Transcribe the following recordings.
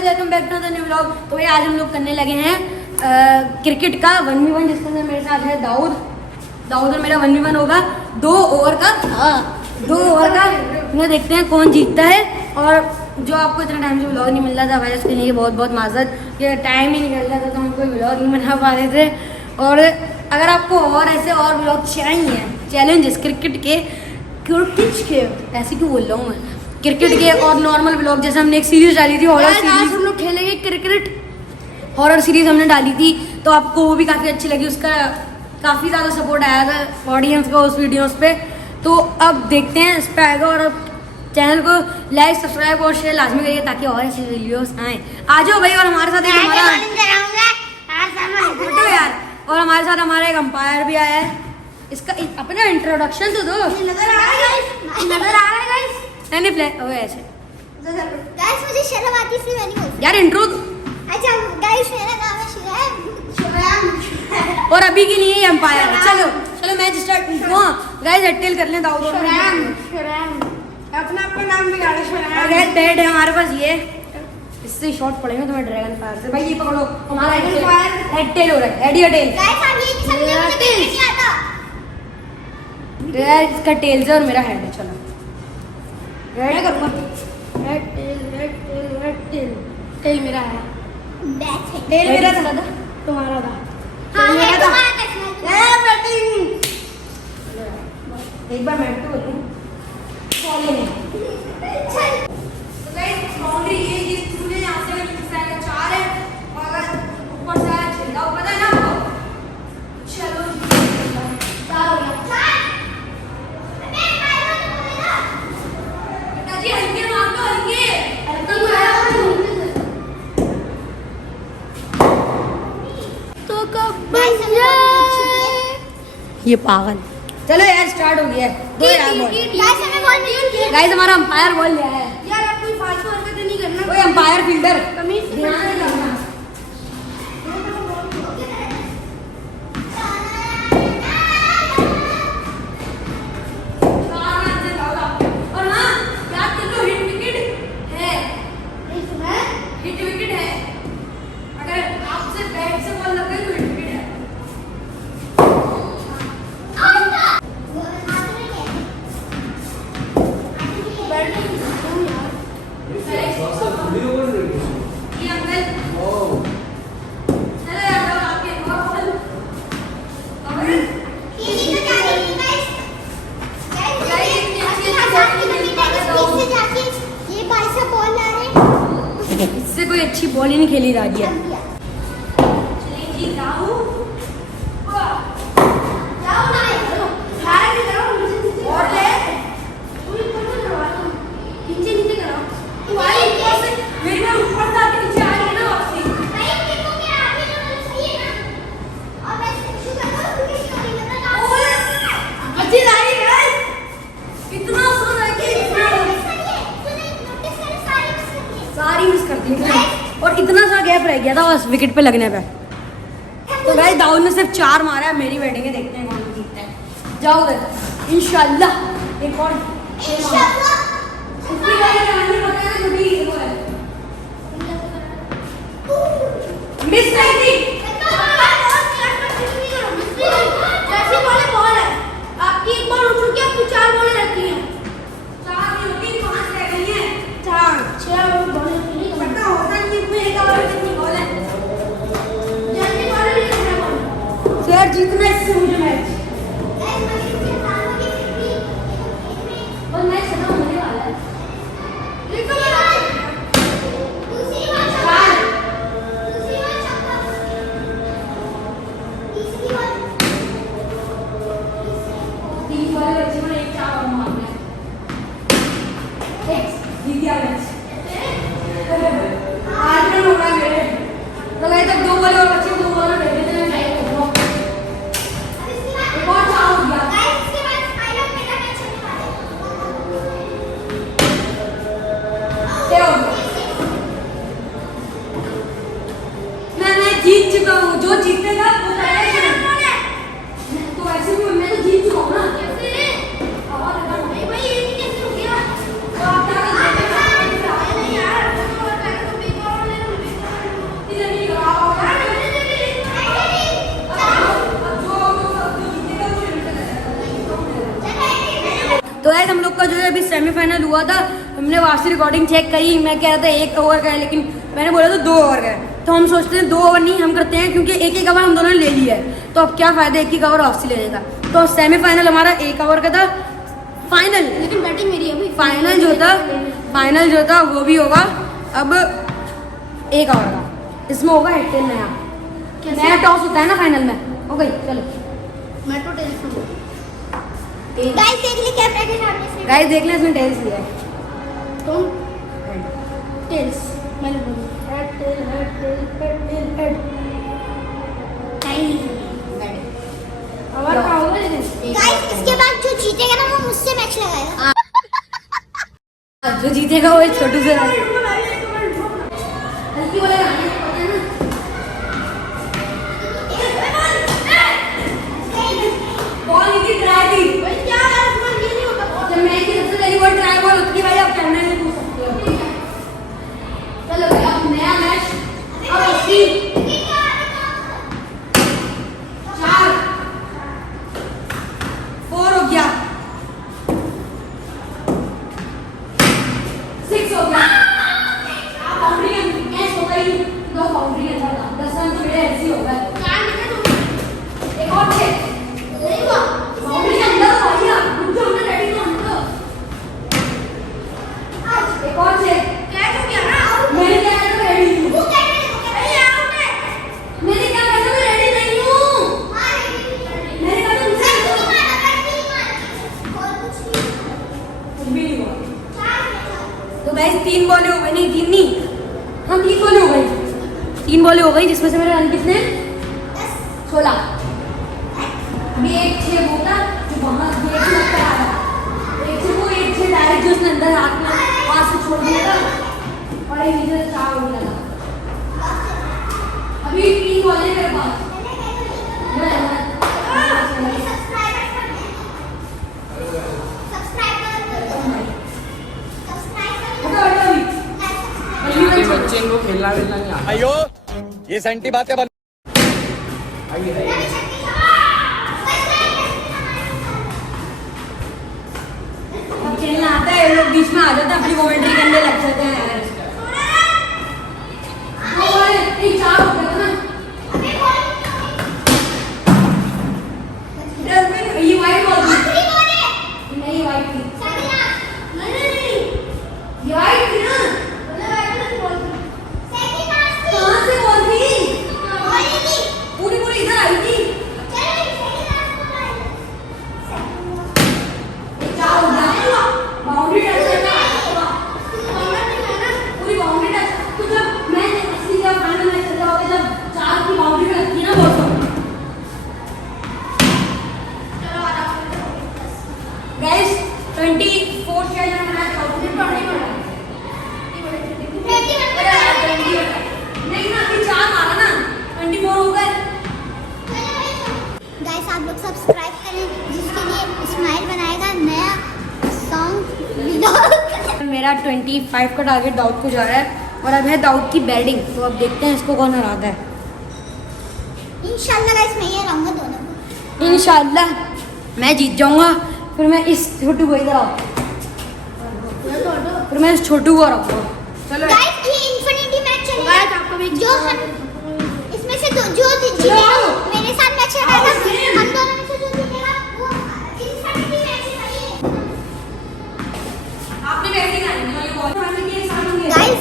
Guys, welcome back to the new vlog. तो ये आज हम लोग करने लगे हैं क्रिकेट का 1v1, जिसके अंदर मेरे साथ है दाऊद और मेरा 1v1 होगा 2 ओवर का। 2 ओवर का मैं देखते हैं कौन जीतता है। और जो आपको इतना टाइम से व्लॉग नहीं मिल रहा था भाई, उसके लिए बहुत बहुत माजरत, कि टाइम ही नहीं मिल रहा था तो हम कोई व्लॉग नहीं बना पा रहे थे। और अगर आपको और ऐसे और व्लॉग चाहिए, चैलेंजेस क्रिकेट के ऐसे क्यों बोल रहा हूँ मैं, क्रिकेट के और नॉर्मल व्लॉग, जैसे हमने एक सीरीज डाली थी हॉरर सीरीज, हम लोग खेलेंगे क्रिकेट हॉरर सीरीज हमने डाली थी, तो आपको वो भी काफ़ी अच्छी लगी। उसका काफ़ी ज़्यादा सपोर्ट आया था ऑडियंस का उस वीडियोस पे। तो अब देखते हैं इस पर आएगा। और अब चैनल को लाइक, सब्सक्राइब और शेयर लाजमी करिए ताकि और ऐसी वीडियोस आएँ। आ जाओ भाई। और हमारे साथ यार, और हमारे साथ हमारा एक अंपायर भी आया है। इसका अपना इंट्रोडक्शन तो दो। नजर आ रहा है गाइस। नहीं प्ले ओए ऐसे गाइस, मुझे शर्म आती है इसलिए मैं नहीं बोलती यार इंट्रो। अच्छा गाइस, मेरा नाम है शुराम। और अभी के लिए अंपायर है। चलो मैच स्टार्ट। गाइस अटेल कर लें दाऊद। शुराम अपना नाम भी गाड़ी शुराम। और गाइस बैट है हमारे पास, ये इससे शॉट पड़ेंगे तुम्हें ड्रैगन फायर से। भाई ये पकड़ो, हमारा हेड टेल हो रहा है। हेड या टेल? गाइस आप ये सब मुझे नहीं आता। यार इसका टेल से और मेरा हेड है। चलो रेड करूंगा। हेड टेल मेरा है। बैट है। टेल मेरा था, तुम्हारा था। हां मेरा तुम्हारा था। बैटिंग एक बार मैं तो बोलूं फॉलो नहीं। चल तो गाइस बाउंड्री ये तूने यहां से अगर किस तरह का 4 है और अगर ऊपर से आया झंडा पता है ना आपको। चलो क्या हो गया? अबे मारो तो मेरा। पिताजी हल्के मार दो, हल्के तुम मारो तो कब बन जाए ये पागल। चलो यार स्टार्ट हो गया है। दो यार बॉल। गाइस हमें बॉल नहीं। गाइस हमारा अंपायर बॉल ले आया है। यार आप कोई फालतू हरकतें नहीं करना। ओए अंपायर फील्डर तमीज से ध्यान से करना। और हाँ याद कर लो, हिट विकेट है। हिट विकेट है। अगर आपसे बैट से बॉल लग गई तो हिट विकेट है। ये अंकल चलो यार जाओ आपके और बॉल। और इससे कोई अच्छी बॉल ही नहीं खेली जा रही है। चलिए जी राहु और ले मेरे में ऊपर जाके नीचे आ रही है ना वापसी। अच्छी लाइन है। इतना सुन है कि सारी मिस कर दी और इतना सा गैप रह गया था बस विकेट पे लगने पे। तो गाइस दाऊद ने सिर्फ 4 मारा है। मेरी बैटिंग है, देखते हैं कौन जीतता है। जाओ उधर इंशाल्लाह एक और उसकी वाली कहानी बताया ना, छोटी वो है मिस नहीं थी। आपकी एक बॉल उठ चुकी है, आपको 4 बॉलें रखी हैं। 4 नहीं होती, 5 रह गई हैं। 6 बॉलें रखी हैं। पता होता नहीं कोई एक और कितनी बॉल है। जल्दी बॉल नहीं रखना बॉल। तो यार जीतना इससे मुझे मैच। और मैच खत्म होने वाला है। तीन बॉल बची, मैंने एक 4 और मारना है। जीत गया मैच। आज में होगा मेरे। तो गाइस अब 2 बॉल और बची, 2 बॉल में भेज देना चाहिए तो एक और 4 हो गया। क्या हो गया? मैं जीत चुका हूँ। जो जीतेगा वो जाएगा। तो ऐसे भी मैं तो जीत चुका हूँ ना। भाई ये कैसे हो गया? तो आप क्या कर सकते हैं? नहीं यार, तुम और करो तो भी बॉल सेमीफाइनल हुआ था, हमने वापसी रिकॉर्डिंग चेक करी, मैं कह रहा था 1 ओवर का है, लेकिन मैंने बोला था 2 ओवर का है। तो हम सोचते हैं 2 ओवर नहीं हम करते हैं, क्योंकि 1 ओवर हम दोनों ने ले लिया है, तो अब क्या फ़ायदा 1 ओवर वापसी लेने का। तो सेमीफाइनल हमारा 1 ओवर का था। फाइनल, लेकिन बैटिंग मेरी है अभी। फाइनल जो था वो भी होगा अब 1 ओवर का। इसमें होगा हेड टेल नया टॉस होता है ना फाइनल में। हो गई, चलो मैं तो टेल्स हूँ। गाइस देख ली कैमरा के सामने से। गाइस देख लें, इसमें टेल्स लिया है। तुम टेल्स मैंने बोली हेड टेल। टाइम और क्या होगा लेकिन गाइस इसके बाद जो जीतेगा ना वो मुझसे मैच लगाएगा। जो जीतेगा वो छोटू से हल्की बोलेगा, बॉल इतनी ट्राई थी क्या ये नहीं होता। जब मैं की सबसे पहली बॉल ट्राई बॉल उतनी भाई आप कैमरे में पूछ सकते हो। चलो भाई अब नया मैच, अब 80 4 4 हो गया, 6 हो गया। बाउंड्री कैच हो गई, 2 बाउंड्री के अंदर 10 रन तो मेरे ऐसे ही हो गए। एक और 6 नहीं हुआ। बाउंड्री के अंदर हो गया, रुक जाओ ना, रेडी तो हम तो। एक और 6 कैच हो गया ना। मैंने क्या कहा था रेडी हूँ, तू कैच नहीं आउट है। मैंने क्या कहा था मैं रेडी नहीं हूँ, हां मैंने कहा था मुझसे नहीं मारा, नहीं मारा और कुछ नहीं। कुछ भी नहीं हुआ। 4 तो गाइस 3 बॉलें हो गई, नहीं 3 नहीं, हाँ 3 बॉलें हो गई, 3 बॉलें हो गई, जिसमें से मेरे रन कितने 16। अभी एक 6 वो था जो वहाँ गेट में लगकर आ रहा, एक से वो एक 6 डायरेक्ट जो उसने अंदर हाथ में वहाँ से छोड़ दिया था, और एक नीचे से 4 हो गया था। अभी 3 बॉलें मेरे पास। के बच्चे इनको खेलना वेलना नहीं आता। अयो ये सेंटी बातें बन अब खेलना आता है, ये लोग बीच में आ जाते हैं, अपनी कमेंट्री करने लग जाते हैं यार। 2 बॉलें, नहीं 4 हो गया था ना। ये वाइट बॉल थी, नहीं वाइट थी, ये वाइट थी ना। कहाँ से बॉल थी, पूरी पूरी इधर आई थी। ये 4 हो गया, बाउंड्री टच करना पूरी बाउंड्री टच। तो जब मैं असली या फाइनल मैच चलता होगा, जब 4 की बाउंड्री पे लगती है ना बॉल, गाइस 24 क्या जाना मैच नहीं ना, अभी 4 मारा ना, 24 हो गए। गाइस आप लोग सब्सक्राइब करें, जिसके लिए इस्माइल बनाएगा नया सॉन्ग। मेरा 25 का टारगेट दाऊद को जा रहा है, और अब है दाऊद की बैटिंग, तो अब देखते हैं इसको कौन हराता है। इंशाल्लाह गाइस मैं ये रहूंगा दोनों। इंशाल्लाह मैं जीत जाऊंगा, फिर मैं इस छोटू को इधर आऊँ, फिर मैं इस छोटू को हराऊंगा। चलो गाइस ये इंफिनिटी मैच चलेगा। गाइस, आपको भी जो हम इसमें से जो जीतेगा मेरे साथ मैच लगाएगा, हम दोनों में से जो जीतेगा वो इंफिनिटी मैच है। आपने बैटिंग आनी है, ये बॉल मारने के लिए साथ होंगे। गाइस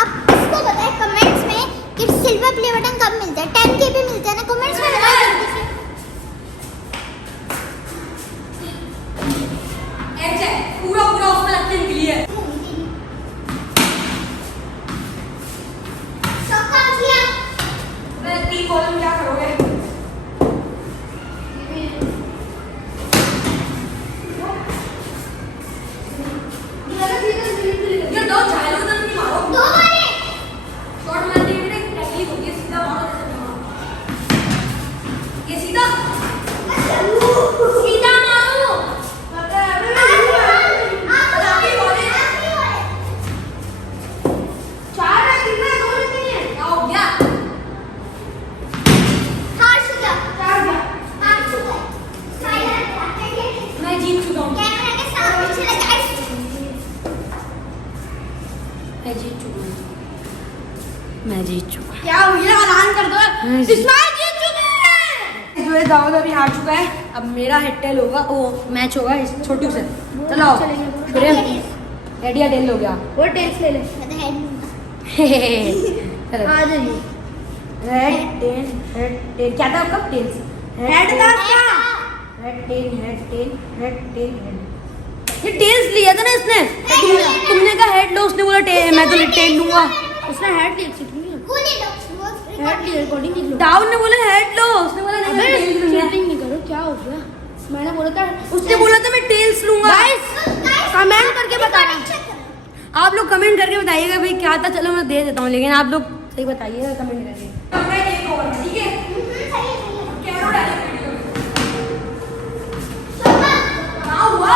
आप इसको बताएं कमेंट्स में कि सिल्वर प्ले बटन कब मिलता है, 10K पे मिलता है ना, कमेंट्स में बताएं जल्दी से। ऐसे पूरा पूरा उसमें लगते निकली है। चौका किया। मैं 3 बॉल मैं जीत चुका हूँ। मैं जीत चुका क्या भैया ऐलान कर दो मैं जीत- इस्माइल जीत चुके हैं हूँ। जो है दाऊद अभी हार चुका है। अब मेरा हेड टेल होगा, वो मैच होगा इस छोटू से। चलो आओ। प्रेम रेडी टेल हो गया। वो टेल्स ले ले मैं तो हेड लूंगा चलो आ जाइए हेड टेल क्या था आपका? टेल्स हेड का क्या हेड टेल ये टेल्स लिया था ना इसने। तुमने कहा हेड लो, उसने बोला टेल, मैं तो टेल लूंगा। उसने हेड लिया सीखनी है वो ले लो हेड लिया रिकॉर्डिंग की लो दाऊद ने बोला हेड लो, उसने बोला नहीं मैं टेल्स लूंगा। चीटिंग नहीं करो क्या हो गया मैंने बोला था उसने बोला था मैं टेल्स लूंगा। कमेंट करके बताना आप लोग कमेंट करके बताइएगा भाई क्या था। चलो मैं दे देता हूँ, लेकिन आप लोग सही बताइएगा कमेंट करके। ठीक है क्या हुआ?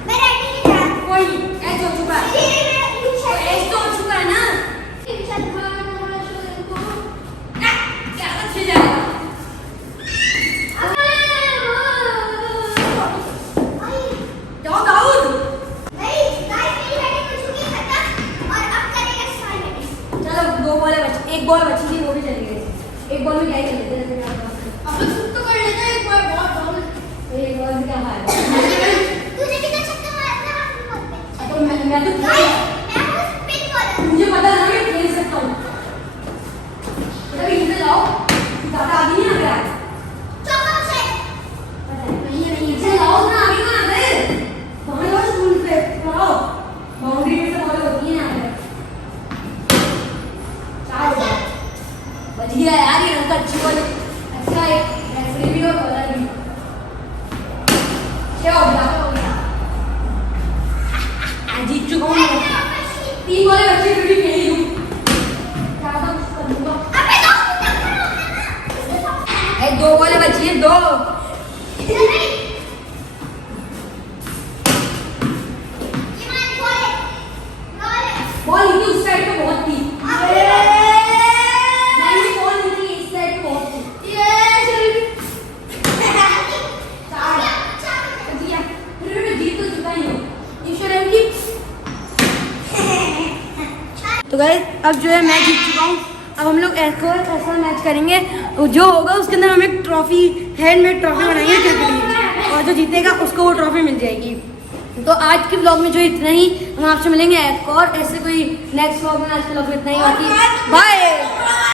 कोई ऐसे हो चुका है, ऐसे तो हो चुका है ना। क्या अच्छे जाएगा। जाओ दाऊद। चलो दो बॉल है बची, एक बॉल बची थी वो भी चली गई। एक बॉल में क्या ही कर लेते हैं। अब खुद तो कर लेते हैं एक बार बहुत एक बॉल में क्या फायदा। तो मैं तो मुझे पता था मैं खेल सकता हूँ। तभी इधर जाओ, ज़्यादा आगे नहीं आ गया है। इधर जाओ ना, आगे कहाँ गए? वहाँ जाओ स्कूल पे, जाओ। बाउंड्री में से बॉल होती है ना। चार हो गया। बच गया यार ये रंग अच्छी बॉल। अच्छा है, रेफरी भी और बॉलर भी। क्या हो गया? जीत चुका हूँ मैं। 3 बॉलें बची फिर भी खेली हूँ। क्या था कुछ कर लूँगा। 2 बॉलें बची हैं, 2। बॉल इतनी उस साइड पे बहुत थी। नहीं बॉल इतनी इस साइड पे बहुत थी। फिर मैं जीत तो चुका ही हूँ। इंश्योरेंस की तो गाइस अब जो है मैं जीत चुका हूँ। अब हम लोग ऐसा मैच करेंगे, जो होगा उसके अंदर हम एक ट्रॉफी, हैंडमेड ट्रॉफी बनाएंगे क्रिकेट की, और जो जीतेगा उसको वो ट्रॉफी मिल जाएगी। तो आज के ब्लॉग में जो इतना ही, हम आपसे मिलेंगे एक और ऐसे कोई नेक्स्ट ब्लॉग में। आज के ब्लॉग में इतना ही, बाकी बाय।